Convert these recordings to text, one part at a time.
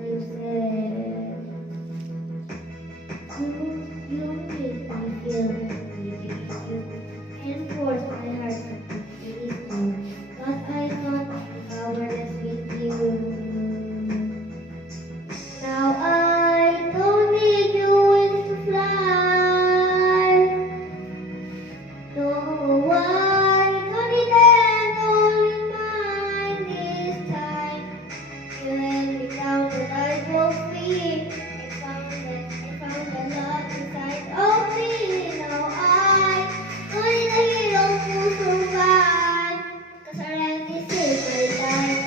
you said. You make me feel like you can force my heart to beat you. But I thought I'm powerless with you. Now I don't need you wings to fly. No, I don't need them all in mine this time. You let me down but I broke free. I found the love inside of me. Now I don't need a hero to survive. 'Cause I already saved my life.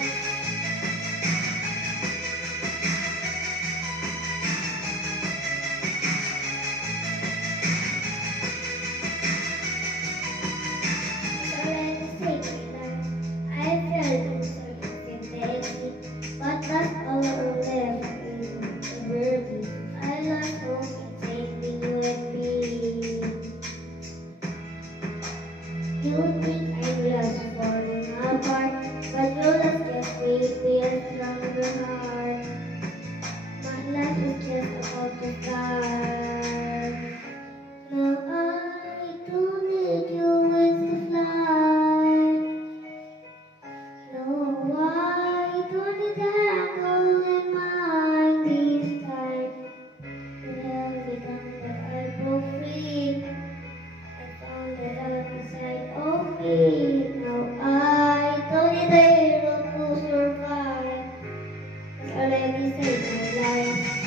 Already saved my life. I felt it so you can take me. But that's all left in the burden. I lost hope in taking you and me. You think I'm just falling apart, but your love just made me a stronger heart. My life is just about to start. Now I don't need you wings to fly. No, I don't need a handle in mine this time. You held me down but I broke free. I found the love inside of me. Now I don't need a hero to survive. 'Cause I already saved my life.